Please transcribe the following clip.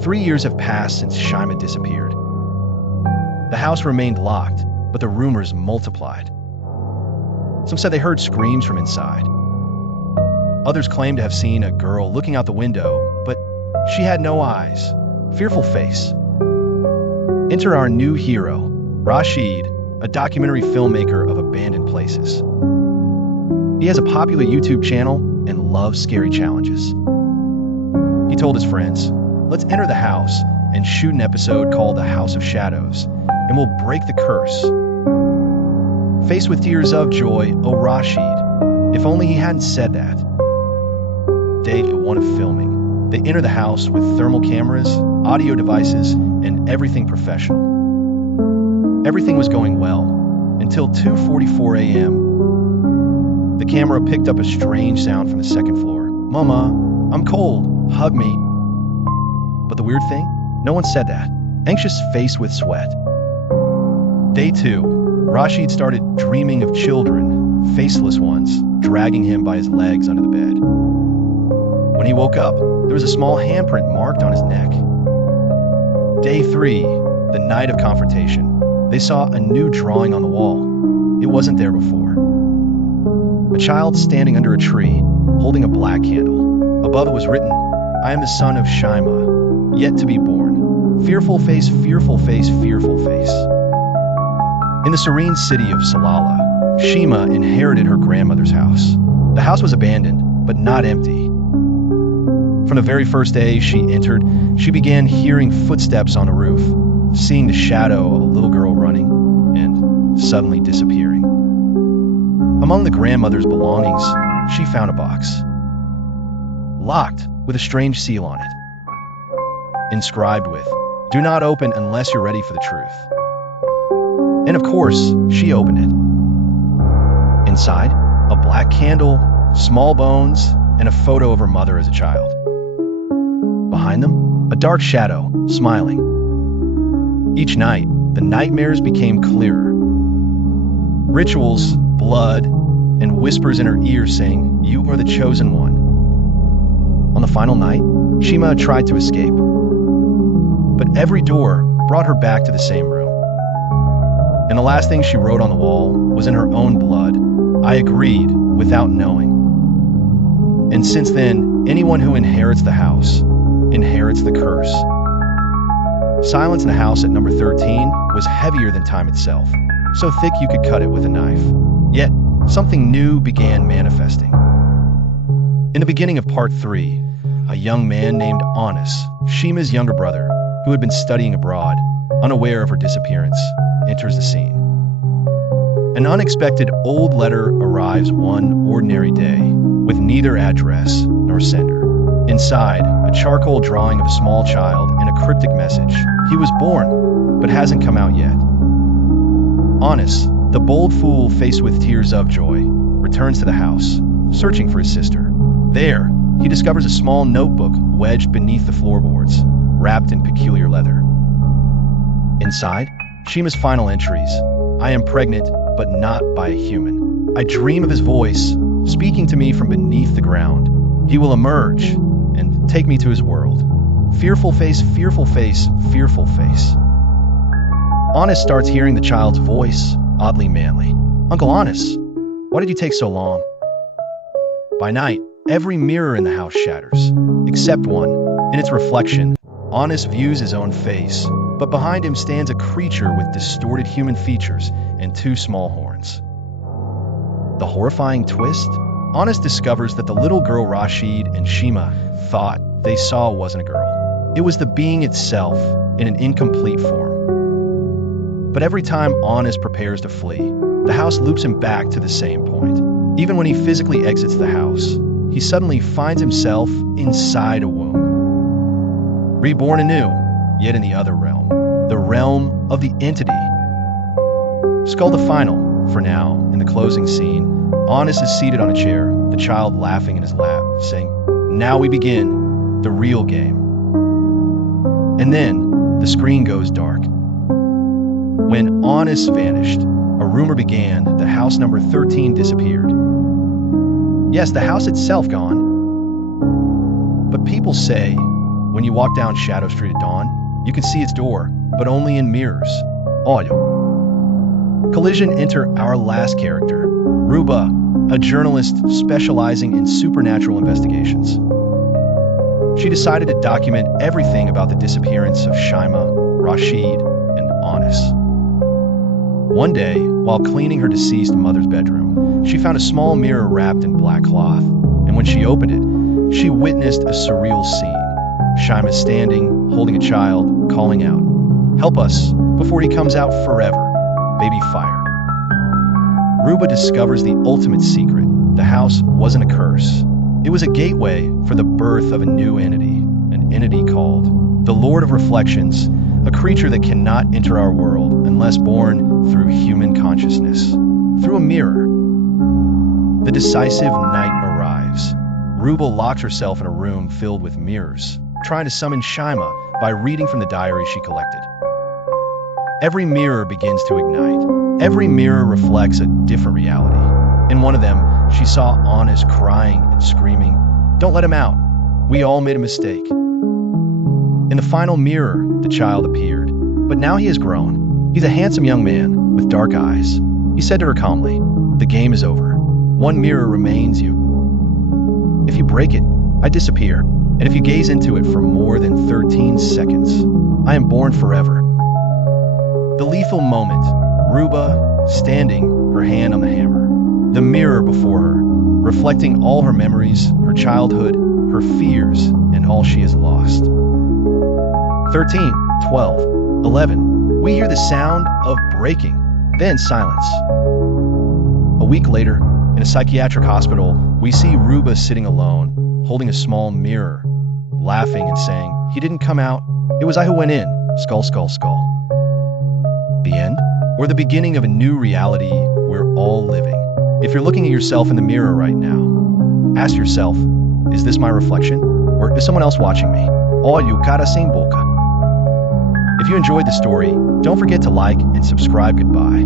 3 years have passed since Shima disappeared. The house remained locked, but the rumors multiplied. Some said they heard screams from inside. Others claimed to have seen a girl looking out the window, but she had no eyes. Fearful face. Enter our new hero, Rashid, a documentary filmmaker of abandoned places. He has a popular YouTube channel and loves scary challenges. He told his friends, "Let's enter the house and shoot an episode called The House of Shadows, and we'll break the curse." Faced with tears of joy, oh Rashid, if only he hadn't said that. Day 1 of filming. They enter the house with thermal cameras, audio devices, and everything professional. Everything was going well, until 2:44 a.m. The camera picked up a strange sound from the second floor. "Mama, I'm cold, hug me." But the weird thing? No one said that. Anxious face with sweat. Day 2. Rashid started dreaming of children, faceless ones, dragging him by his legs under the bed. When he woke up, there was a small handprint marked on his neck. Day 3, the night of confrontation. They saw a new drawing on the wall. It wasn't there before. A child standing under a tree, holding a black candle. Above it was written, "I am the son of Shima, yet to be born. Fearful face, fearful face, fearful face." In the serene city of Salalah, Shima inherited her grandmother's house. The house was abandoned, but not empty. From the very first day she entered, she began hearing footsteps on the roof, seeing the shadow of a little girl running, and suddenly disappearing. Among the grandmother's belongings, she found a box, locked with a strange seal on it, inscribed with, "Do not open unless you're ready for the truth." And of course, she opened it. Inside, a black candle, small bones, and a photo of her mother as a child. Behind them, a dark shadow, smiling. Each night, the nightmares became clearer. Rituals, blood, and whispers in her ear saying, "You are the chosen one." On the final night, Shima tried to escape. But every door brought her back to the same room. And the last thing she wrote on the wall was in her own blood, "I agreed without knowing." And since then, anyone who inherits the house inherits the curse. Silence in the house at number 13 was heavier than time itself, so thick you could cut it with a knife. Yet, something new began manifesting. In the beginning of part 3, a young man named Anis, Shima's younger brother, who had been studying abroad, unaware of her disappearance, enters the scene. An unexpected old letter arrives one ordinary day, with neither address nor sender. Inside, a charcoal drawing of a small child and a cryptic message. He was born, but hasn't come out yet. Anis, the bold fool faced with tears of joy, returns to the house, searching for his sister. There, he discovers a small notebook wedged beneath the floorboards, wrapped in peculiar leather. Inside, Shima's final entries. "I am pregnant, but not by a human. I dream of his voice, speaking to me from beneath the ground. He will emerge and take me to his world. Fearful face, fearful face, fearful face." Anis starts hearing the child's voice, oddly manly. "Uncle Anis, why did you take so long?" By night, every mirror in the house shatters, except one. In its reflection, Anis views his own face, but behind him stands a creature with distorted human features and 2 small horns. The horrifying twist? Anis discovers that the little girl Rashid and Shima thought they saw wasn't a girl. It was the being itself in an incomplete form. But every time Anis prepares to flee, the house loops him back to the same point. Even when he physically exits the house, he suddenly finds himself inside a womb. Reborn anew, yet in the other realm. The realm of the entity. Skull the final, for now, in the closing scene, Anis is seated on a chair, the child laughing in his lap, saying, "Now we begin, the real game." And then, the screen goes dark. When Anis vanished, a rumor began that house number 13 disappeared. Yes, the house itself gone. But people say When you walk down Shadow Street at dawn, you can see its door, but only in mirrors. Olho. Collision enter our last character, Ruba, a journalist specializing in supernatural investigations. She decided to document everything about the disappearance of Shaima, Rashid, and Anis. One day, while cleaning her deceased mother's bedroom, she found a small mirror wrapped in black cloth, and when she opened it, she witnessed a surreal scene. Shaima standing, holding a child, calling out, "Help us, before he comes out forever, baby fire." Ruba discovers the ultimate secret. The house wasn't a curse. It was a gateway for the birth of a new entity, an entity called the Lord of Reflections, a creature that cannot enter our world unless born through human consciousness. Through a mirror. The decisive night arrives. Ruba locks herself in a room filled with mirrors, trying to summon Shaima by reading from the diary she collected. Every mirror begins to ignite. Every mirror reflects a different reality. In one of them, she saw Anis crying and screaming, "Don't let him out. We all made a mistake." In the final mirror, the child appeared, but now he has grown. He's a handsome young man with dark eyes. He said to her calmly, "The game is over. One mirror remains you. If you break it, I disappear, and if you gaze into it for more than 13 seconds, I am born forever." The lethal moment, Ruba standing, her hand on the hammer, the mirror before her, reflecting all her memories, her childhood, her fears, and all she has lost. 13, 12, 11. We hear the sound of breaking, then silence. A week later, in a psychiatric hospital, we see Ruba sitting alone, holding a small mirror, laughing and saying, "He didn't come out. It was I who went in. Skull, skull, skull." The end? Or the beginning of a new reality we're all living? If you're looking at yourself in the mirror right now, ask yourself, is this my reflection? Or is someone else watching me? Olho, cara sem boca. If you enjoyed the story, don't forget to like and subscribe. Goodbye.